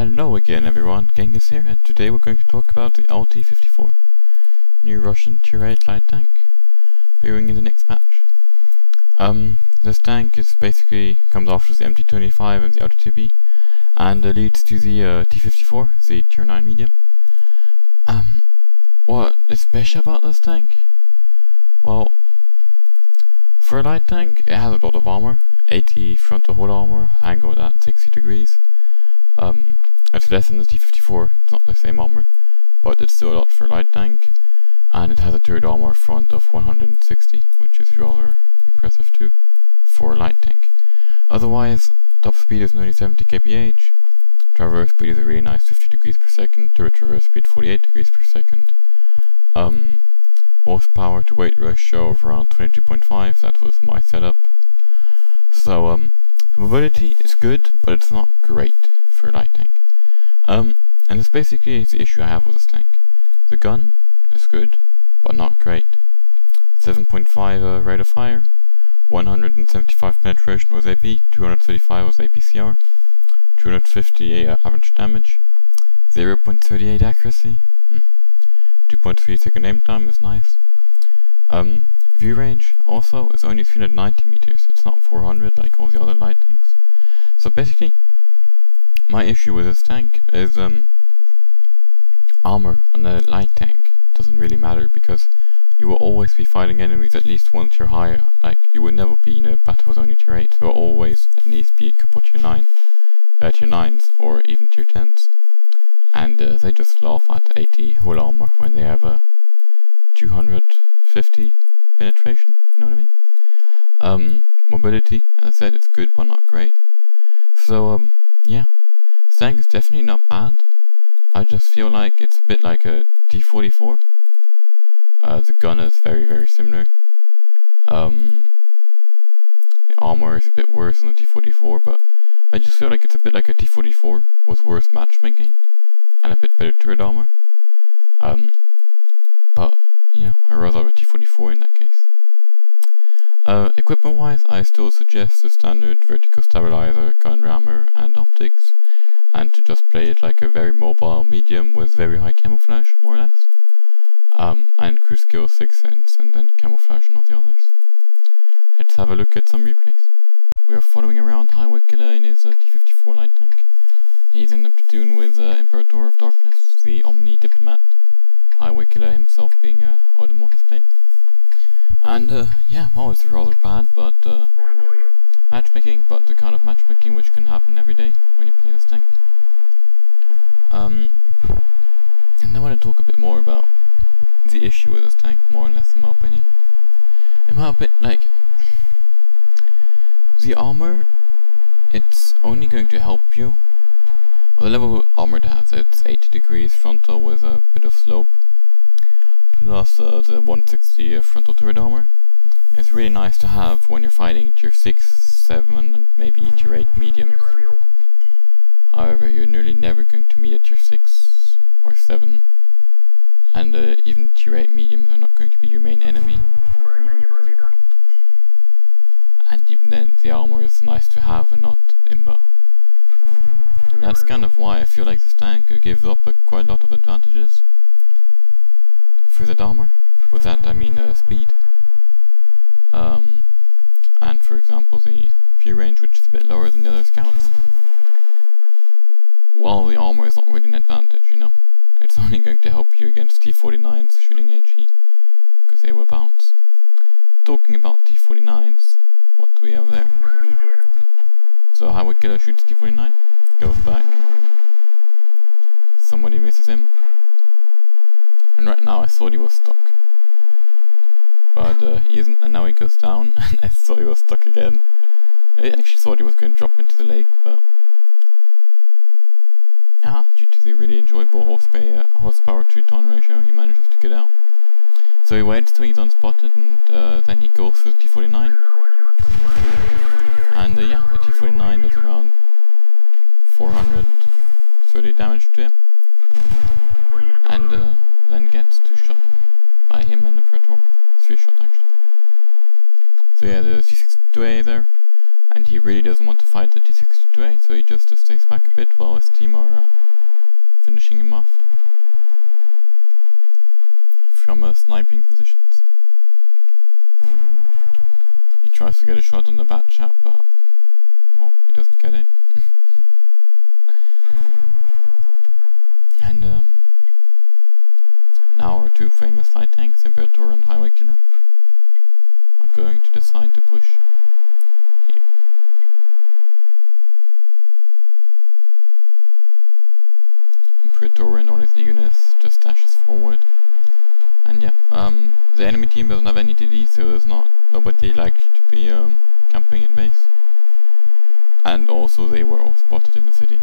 Hello again everyone, Genghis here, and today we're going to talk about the LT-54, new Russian tier 8 light tank, appearing in the next patch. This tank is basically comes after the MT-25 and the LT-2B, and leads to the T-54, the tier 9 medium. What is special about this tank? Well, for a light tank, it has a lot of armor, 80 frontal hull armor, angled at 60 degrees. It's less than the T-54, it's not the same armor, but it's still a lot for a light tank, and it has a turret armor front of 160, which is rather impressive too, for a light tank. Otherwise, top speed is nearly 70 kph, traverse speed is a really nice 50 degrees per second, turret traverse speed 48 degrees per second, horsepower to weight ratio of around 22.5, that was my setup. So, the mobility is good, but it's not great for a light tank. And this basically is the issue I have with this tank. The gun is good, but not great. 7.5 rate of fire, 175 penetration with AP, 235 with APCR, 250 average damage, 0.38 accuracy, 2.3 second aim time is nice. View range also is only 390 meters, it's not 400 like all the other light tanks. So basically, my issue with this tank is armor on a light tank doesn't really matter, because you will always be fighting enemies at least one tier higher. Like, you will never be in a battle with only tier 8, there will always at least be a couple tier 9s or even tier 10s. And they just laugh at 80 hull armor when they have a 250 penetration, you know what I mean? Mobility, as I said, it's good but not great. So, yeah. This tank is definitely not bad. I just feel like it's a bit like a T-44. The gun is very, very similar. The armor is a bit worse than the T-44, but I just feel like it's a bit like a T-44 with worse matchmaking and a bit better turret armor. But, you know, I'd rather have a T-44 in that case. Equipment wise, I still suggest the standard vertical stabilizer, gun rammer and optics, and to just play it like a very mobile medium with very high camouflage, more or less. And crew skill 6 cents, and then camouflage and all the others. Let's have a look at some replays. We are following around Highway Killer in his T-54 light tank. He's in a platoon with Imperator of Darkness, the Omni Diplomat. Highway Killer himself being Odem Mortis plate. And yeah, well, it's rather bad, but matchmaking, but the kind of matchmaking which can happen every day when you play this tank. And I want to talk a bit more about the issue with this tank, more or less in my opinion. In my opinion, like, the armor, it's only going to help you. Well, the level of armor it has, it's 80 degrees frontal with a bit of slope, plus the 160 frontal turret armor. It's really nice to have when you're fighting tier 6, 7 and maybe tier 8 mediums. However, you're nearly never going to meet a tier 6 or 7, and even tier 8 mediums are not going to be your main enemy. And even then, the armor is nice to have and not imba. That's kind of why I feel like this tank gives up quite a lot of advantages for that armor. With that I mean speed. And for example the view range, which is a bit lower than the other scouts. While the armor is not really an advantage, you know. It's only going to help you against T-49s shooting AG, because they will bounce. Talking about T-49s, what do we have there? So Highway Killer shoots T-49, goes back, somebody misses him, and right now I thought he was stuck. But he isn't, and now he goes down, and I thought he was stuck again. I actually thought he was going to drop into the lake, but due to the really enjoyable horsepower to ton ratio, he manages to get out. So he waits till he's unspotted, and then he goes for the T-49. And yeah, the T-49 does around 430 damage to him, and then gets 2 shot by him and the Imperator. 3 shot actually. So yeah, the C62A there, and he really doesn't want to fight the T-62A, so he just stays back a bit while his team are finishing him off from sniping positions. He tries to get a shot on the bat chap, but well, he doesn't get it. And now our two famous light tanks, Imperator and Highway Killer, are going to decide to push. Imperator and all his units just dashes forward. And yeah, the enemy team doesn't have any TD, so there's nobody likely to be camping in base. And also they were all spotted in the city,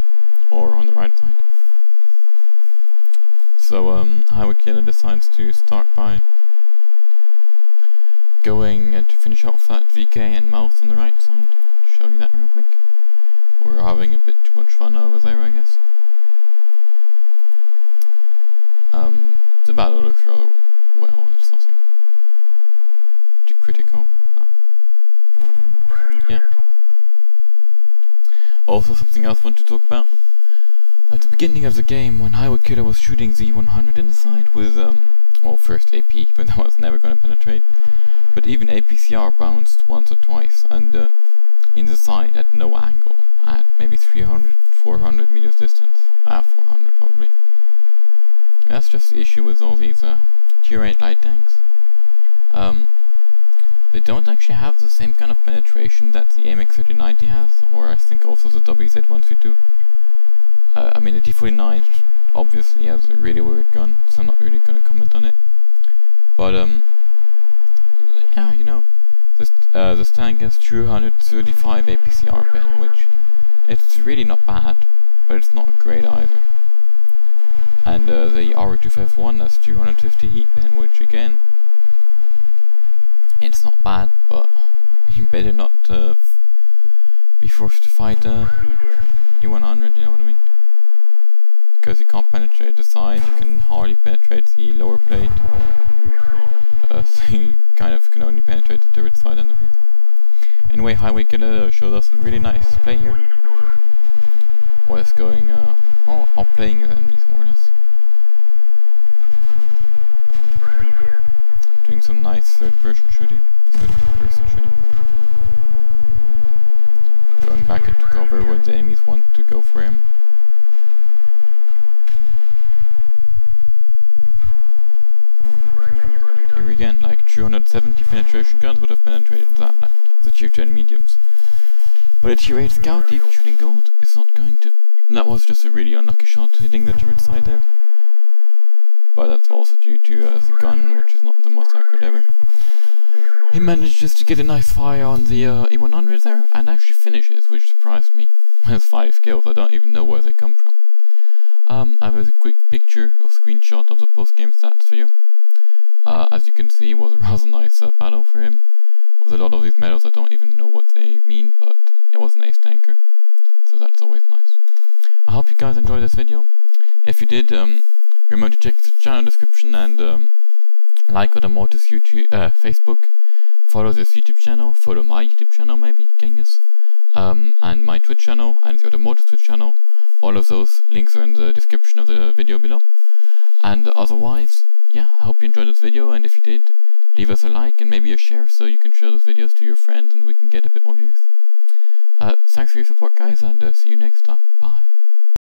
or on the right side. So Highway Killer decides to start by going to finish off that VK and Mouse on the right side. Show you that real quick. We're having a bit too much fun over there, I guess. The battle looks rather well, it's nothing too critical. Yeah. Also, something else I want to talk about. At the beginning of the game, when Highway Killer was shooting the E100 in the side with, well, first AP, but that was never going to penetrate. But even APCR bounced once or twice, and in the side at no angle, at maybe 300, 400 meters distance. 400 probably. And that's just the issue with all these tier 8 light tanks. They don't actually have the same kind of penetration that the AMX 3090 has, or I think also the WZ132. I mean, the T49 obviously has a really weird gun, so I'm not really going to comment on it. But yeah, you know, this tank has 235 APCR pen, which it's really not bad, but it's not great either. And the RE251 has 250 heat pen, which again, it's not bad, but you better not be forced to fight E100, you know what I mean? Because you can't penetrate the side, you can hardly penetrate the lower plate, so you kind of can only penetrate the turret side and the rear. Anyway, Highway Killer showed us a really nice play here. Was going, outplaying his enemies more or less. Doing some nice third-person shooting. Going back into cover when the enemies want to go for him. Here again, like 270 penetration guns would have penetrated that, like the tier 10 mediums. But a tier 8 scout, even shooting gold, is not going to. And that was just a really unlucky shot hitting the turret side there. But that's also due to the gun, which is not the most accurate ever. He manages to get a nice fire on the E100 there, and actually finishes, which surprised me. There's 5 kills, I don't even know where they come from. I have a quick picture or screenshot of the post-game stats for you. As you can see, it was a rather nice battle for him. With a lot of these medals, I don't even know what they mean, but it was an ace tanker, so that's always nice. I hope you guys enjoyed this video. If you did, remember to check the channel description and like Odem Mortis YouTube, Facebook. Follow this YouTube channel. Follow my YouTube channel maybe, Genghis, and my Twitch channel and the Odem Mortis Twitch channel. All of those links are in the description of the video below. And otherwise, yeah, I hope you enjoyed this video. And if you did, leave us a like and maybe a share so you can share those videos to your friends and we can get a bit more views. Thanks for your support, guys, and see you next time. Bye.